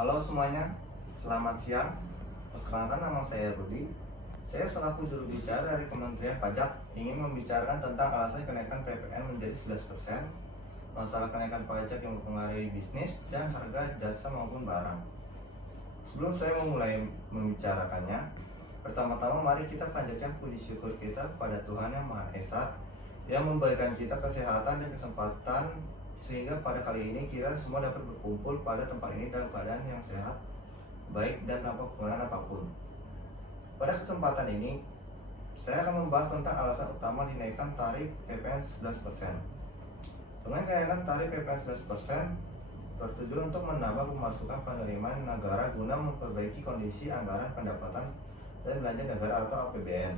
Halo semuanya, selamat siang. Perkenalkan, nama saya Rudi. Saya selaku juru bicara dari Kementerian Pajak ingin membicarakan tentang alasan kenaikan PPN menjadi 11%, masalah kenaikan pajak yang mempengaruhi bisnis dan harga jasa maupun barang. Sebelum saya memulai membicarakannya, pertama-tama mari kita panjatkan puji syukur kita kepada Tuhan Yang Maha Esa yang memberikan kita kesehatan dan kesempatan sehingga pada kali ini kita semua dapat berkumpul pada tempat ini dalam keadaan yang sehat, baik dan tanpa kekurangan apapun. Pada kesempatan ini, saya akan membahas tentang alasan utama dinaikkan tarif PPN 11%. Dengan kenaikan tarif PPN 11%, bertujuan untuk menambah pemasukan penerimaan negara guna memperbaiki kondisi anggaran pendapatan dan belanja negara atau APBN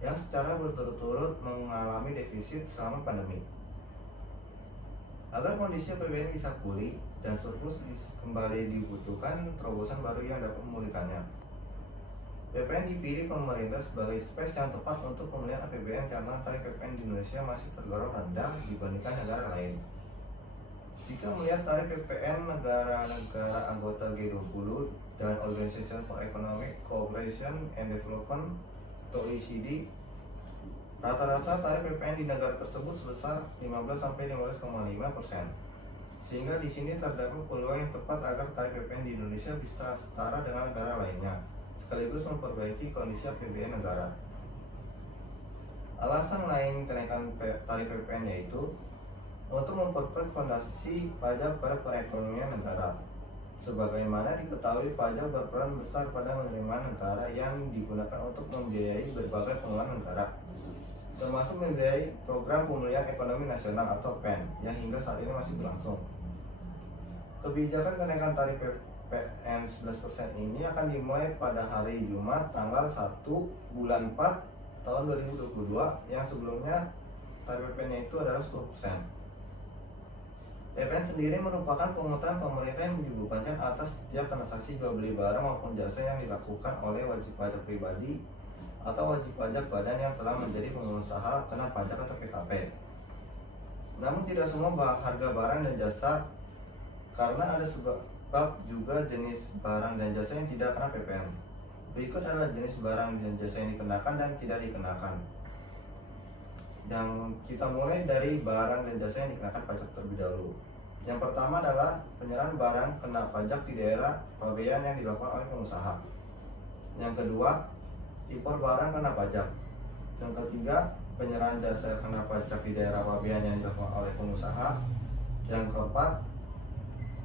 yang secara berturut-turut mengalami defisit selama pandemi. Agar kondisi APBN bisa pulih dan surplus kembali dibutuhkan terobosan baru yang dapat memulihkannya. PPN dipilih pemerintah sebagai space yang tepat untuk pemulihan APBN karena tarif PPN di Indonesia masih tergolong rendah dibandingkan negara lain. Jika melihat tarif PPN negara-negara anggota G20 dan Organization for Economic Cooperation and Development atau OECD, rata-rata tarif PPN di negara tersebut sebesar 15-15,5%. Sehingga di sini terdapat peluang yang tepat agar tarif PPN di Indonesia bisa setara dengan negara lainnya, sekaligus memperbaiki kondisi APBN negara. Alasan lain kenaikan tarif PPN yaitu untuk memperkuat fondasi pajak pada perekonomian negara. Sebagaimana diketahui, pajak berperan besar pada penerimaan negara yang digunakan untuk membiayai berbagai pengeluaran negara, termasuk membiayai program pemulihan ekonomi nasional atau PEN yang hingga saat ini masih berlangsung. Kebijakan kenaikan tarif PPN 11% ini akan dimulai pada hari Jumat tanggal 1 bulan 4 tahun 2022 yang sebelumnya tarif PPN-nya itu adalah 10%. PPN sendiri merupakan pungutan pemerintah yang dibebankan atas setiap transaksi jual beli barang maupun jasa yang dilakukan oleh wajib pajak pribadi atau wajib pajak badan yang telah menjadi pengusaha kena pajak atau PKP. Namun tidak semua harga barang dan jasa, karena ada sebab juga jenis barang dan jasa yang tidak kena PPN. Berikut adalah jenis barang dan jasa yang dikenakan dan tidak dikenakan. Yang kita mulai dari barang dan jasa yang dikenakan pajak terlebih dahulu. Yang pertama adalah penyerahan barang kena pajak di daerah pabean yang dilakukan oleh pengusaha. Yang kedua, impor barang kena pajak. Yang ketiga, penyerahan jasa kena pajak di daerah pabean yang dilakukan oleh pengusaha. Yang keempat,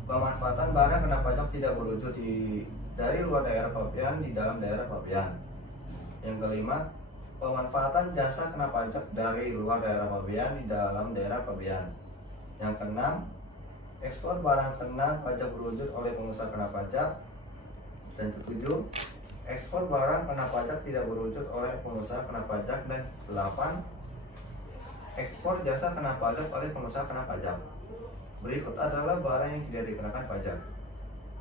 pemanfaatan barang kena pajak tidak berwujud dari luar daerah pabean di dalam daerah pabean. Yang kelima, pemanfaatan jasa kena pajak dari luar daerah pabean di dalam daerah pabean. Yang keenam, ekspor barang kena pajak berwujud oleh pengusaha kena pajak. Dan ketujuh, ekspor barang kena pajak tidak berwujud oleh pengusaha kena pajak. Dan 8, ekspor jasa kena pajak oleh pengusaha kena pajak. Berikut adalah barang yang tidak dikenakan pajak.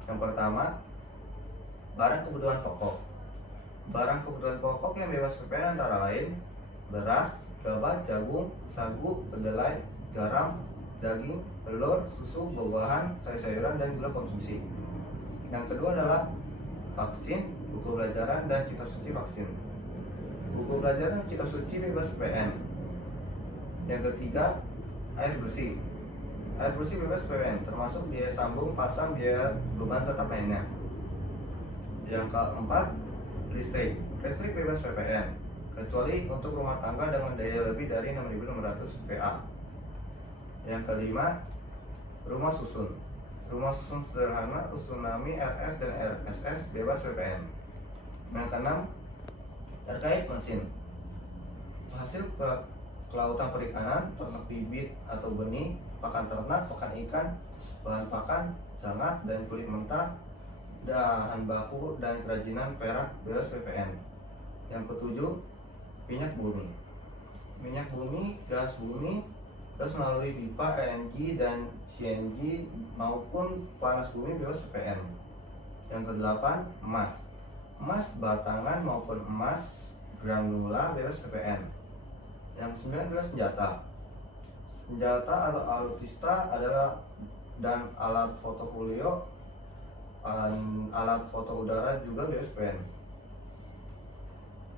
Yang pertama, barang kebutuhan pokok. Barang kebutuhan pokok yang bebas PPN antara lain beras, gabah, jagung, sagu, kedelai, garam, daging, telur, susu, buah-buahan, sayur-sayuran, dan gula konsumsi. Yang kedua adalah vaksin, buku pelajaran, dan kitab suci vaksin. Buku pelajaran dan kitab suci bebas PPN. Yang ketiga, air bersih. Air bersih bebas PPN, termasuk biaya sambung, pasang, biaya beban tetap lainnya. Yang keempat, listrik. Listrik bebas PPN, kecuali untuk rumah tangga dengan daya lebih dari 6.600 VA. Yang kelima, rumah susun. Rumah susun sederhana, Rusunami, RS, dan RSS bebas PPN. Yang keenam, terkait mesin. Hasil kelautan perikanan, ternak bibit atau benih, pakan ternak, pakan ikan, bahan pakan, jangat, dan kulit mentah, bahan baku, dan kerajinan perak bebas PPN. Yang ketujuh, minyak bumi. Minyak bumi, gas melalui pipa, LNG, dan CNG maupun panas bumi bebas PPN. Yang kedelapan, emas. Emas batangan maupun emas granula bebas PPN. Yang 19, senjata. Senjata atau alutsista adalah dan alat fotofolio alat foto udara juga bebas PPN.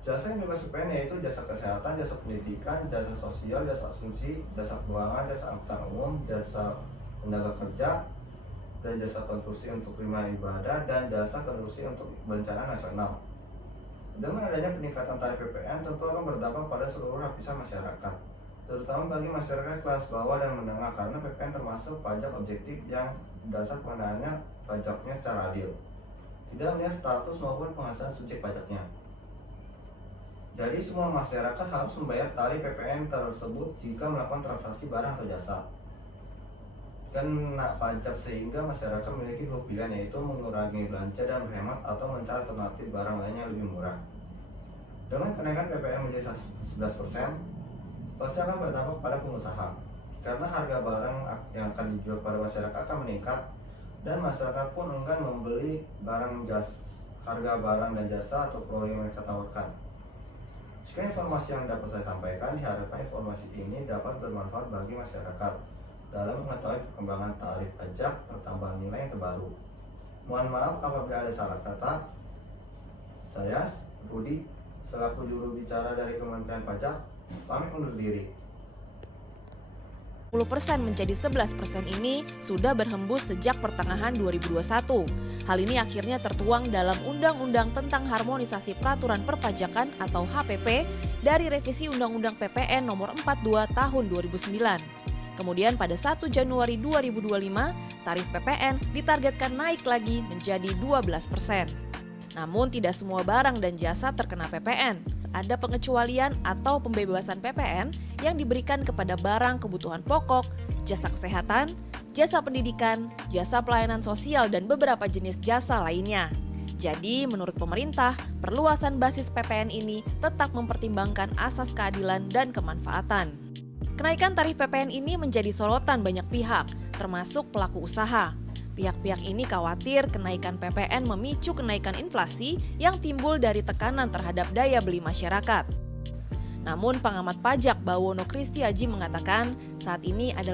Jasa yang bebas PPN yaitu jasa kesehatan, jasa pendidikan, jasa sosial, jasa asuransi, jasa keuangan, jasa angkutan umum, jasa tenaga kerja, dan jasa konstruksi untuk rumah ibadah, dan jasa konstruksi untuk bencana nasional. Dengan adanya peningkatan tarif PPN tentu akan berdampak pada seluruh lapisan masyarakat, terutama bagi masyarakat kelas bawah dan menengah, karena PPN termasuk pajak objektif yang dasar pengendaannya pajaknya secara adil, tidak melihat status maupun penghasilan subjek pajaknya. Jadi semua masyarakat harus membayar tarif PPN tersebut jika melakukan transaksi barang atau jasa. Kena pajak sehingga masyarakat memiliki dua pilihan, yaitu mengurangi belanja dan berhemat atau mencari alternatif barang lainnya yang lebih murah. Dengan kenaikan PPN menjadi 11%, pasti akan berdampak pada pengusaha, karena harga barang yang akan dijual pada masyarakat akan meningkat dan masyarakat pun enggan membeli harga barang dan jasa atau produk yang mereka tawarkan. Sekian informasi yang dapat saya sampaikan. Diharapkan informasi ini dapat bermanfaat bagi masyarakat dalam mengetahui perkembangan tarif pajak pertambahan nilai yang terbaru. Mohon maaf apabila ada salah kata. Saya Rudi selaku juru bicara dari Kementerian Pajak pamit undur diri. 10% menjadi 11% ini sudah berhembus sejak pertengahan 2021. Hal ini akhirnya tertuang dalam Undang-Undang tentang Harmonisasi Peraturan Perpajakan atau HPP dari revisi Undang-Undang PPN Nomor 42 Tahun 2009. Kemudian pada 1 Januari 2025, tarif PPN ditargetkan naik lagi menjadi 12%. Namun tidak semua barang dan jasa terkena PPN. Ada pengecualian atau pembebasan PPN yang diberikan kepada barang kebutuhan pokok, jasa kesehatan, jasa pendidikan, jasa pelayanan sosial, dan beberapa jenis jasa lainnya. Jadi, menurut pemerintah, perluasan basis PPN ini tetap mempertimbangkan asas keadilan dan kemanfaatan. Kenaikan tarif PPN ini menjadi sorotan banyak pihak, termasuk pelaku usaha. Pihak-pihak ini khawatir kenaikan PPN memicu kenaikan inflasi yang timbul dari tekanan terhadap daya beli masyarakat. Namun pengamat pajak Bawono Kristiaji mengatakan saat ini adalah